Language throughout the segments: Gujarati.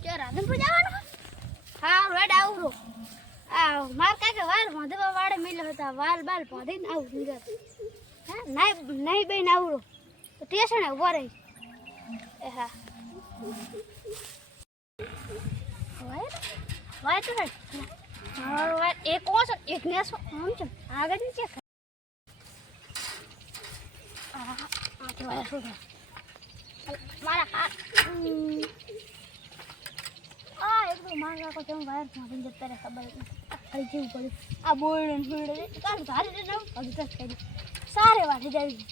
જો રાધનપુર જવાનું હા રેડ આવરો આ માર કાકે વાલ મોઢવા વાડે મિલ્યો હતા વાલ બાલ પોધીને આવું સુંદર હા નહીં બેન આવરો તો સ્ટેશન ઉભો રહી એ હા વાય તો વાય એક ઓછો એક નેસો આમ છે આગળ ની ચેક આ તો વાય શું મારા હાથ એકદમ માંગા કો તેમ વાયર માં જતા રે ખબર નથી જીવ પડ્યું આ બોલણ ફૂડે કાલ ભારે ન અડધા કરી સારે વાઠી જાય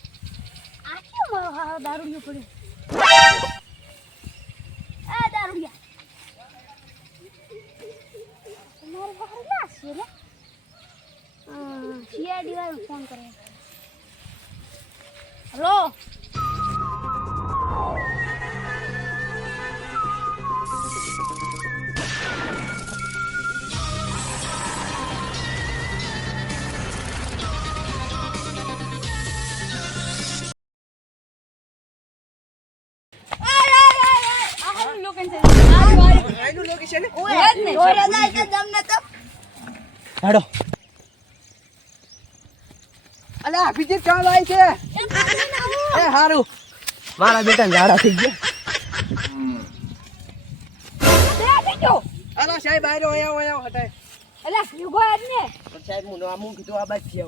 આ કેમ દારૂ ન પડ્યું આ દારૂ યા તમારે બહાર ના છે ને સીઆઈડી વાળો ફોન કરે હેલો હાડો અલા અભિજીત કામ આવી છે એ હારું મારા બેટા ઝાડા થઈ ગયા અલા સાહેબ આયો આયો હટાય અલા યુગો આદને પણ સાહેબ હું નામું કીધું આ બાદ છે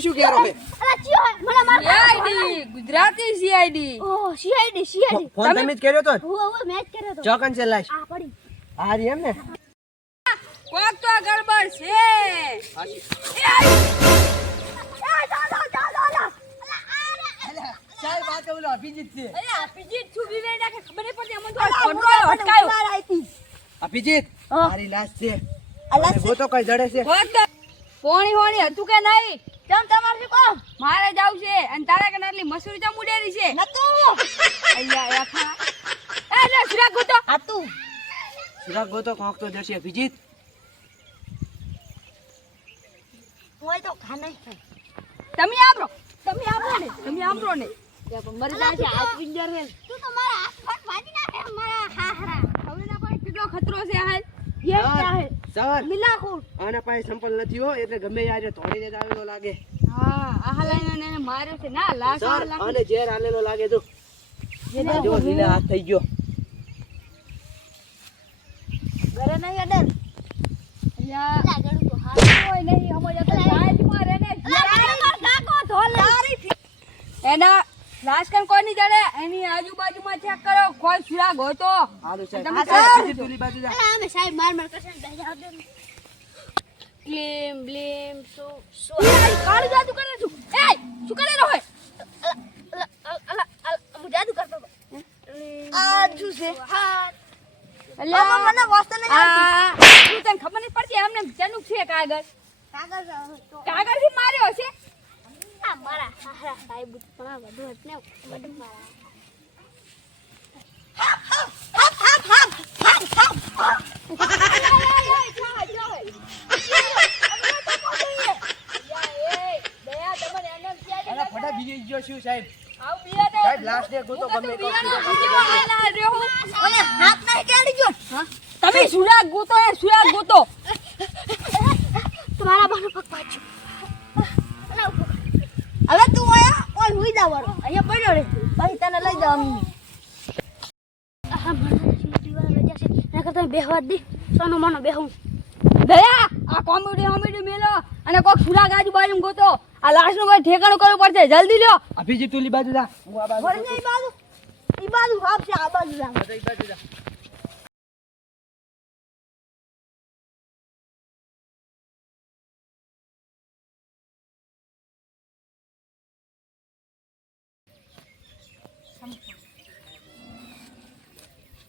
શું કે રહો અલા ચિયો મને માર સીઆઈડી ગુજરાતી સીઆઈડી ઓ સીઆઈડી ફોન તમે જ કર્યો તો હું મેચ કર્યો તો ચોકન છે લાશ આ પડી આ રી એમ ને કોક તો ગડબડ છે સાહેબ આ તો ઓલો અભિજીત છે અરે અભિજીત છુબી વે નાખે ખબર નહીં પડતી અમને તો કંટ્રોલ હટકાયો અભિજીત મારી લાશ છે અલા અને ગોતો કઈ જડે છે કોક તો પોણી હતું કે નહીં તમ તમારે શું કહો મારે જાવ છે અને તારા કે નાટલી મસૂરી ચમ ઉડેરી છે નતું અલ્યા યાખા એ લે સુરા ગોતો હતું સુરાગ ગોતો કોક તો જશે અભિજીત હોય તો ખાને તમે આબરો ને યા પણ મરી જાય છે હાથ પિંજર હે તું તો મારા હાથ ફટ વાજી નાખે મારા હાહરા હવે ના પણ કેટલો ખતરો છે હાલ ये क्या है સર मिलाकुर આના પાસે સંપલ નથી હો એટલે ગમે યારે ધોડીને જ આવેલો લાગે હા આ લાઈને એને માર્યો છે ના લાશ સર લાખ અને ઝેર આલેલો લાગે તો જો લીલા હાથ થઈ ગયો घरे नहीं अडर અલ્યા लागड़ तो हाथ કોઈ નહીં અમારે તો સાઈડ માં રહે ને काको धोले એના લાશ કન કોઈ નહીં જડે એની આજુબાજુમાં ચેક કરો કોઈ સુરાગ હોય તો હાલો તમે સાહેબ સર. અભિજીત પેલી બાજુ જા अला हमें साहब मार मार करसे बेजा दे क्लेम ब्लेम सो सो કાળું જાદુ કરે છું એ શું કરે રહો अला मु जादू करतो आज से हाथ અલ્યા મને વાસ્તે નહીં આ તું તને ખબર નહીં પડતી એમને જનુક છે કાગળ कागज तो કાગળ થી માર્યો છે आ मारा हारा साहब पण વધુ હટ ને વધુ મારા અલા ફટા બીજી ગયો શું સાહેબ આવ બિયા તો સાહેબ લાસ્ટ ડે ગોતો ગમે કોક અને હાથ નહીં કેડી જો તમે સુરાગ ગોતો એ સુરાગ ગોતો તમારા બાનો પગ પાછો હવે તું આયા ઓલ હુઈ જાવરો અહીંયા પડ્યો રે ભાઈ તને લઈ જાવ અમી આ મને દીવા રજા છે નકર તમે બેહવા દે સોનો મનો બેહું દયા આ કોમેડી મેલો અને કોક સુરાગ આજુબાજુ ગોતો આ લાશ નું ભાઈ ઠેકાણું કરવું પડશે જલ્દી લ્યો અભિજીત પેલી બાજુ જા હું આ બાજુ વળી ઈ બાજુ આપશે આ બાજુ જાવ ઈ બાજુ જા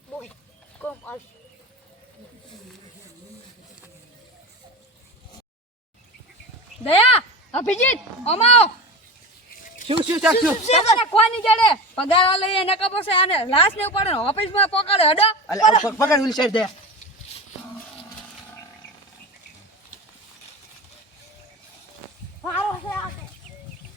બોય કોમ આવ દયા અભિજીત અમાઓ શું ચાખશું તમને કોની જડે પગાર લઈએ નકા પાસે આને લાશ ને ઉપાડે ઓફિસ માં પકડે હડો અલે પકડ ઓલી સાઈડ દે મારો છે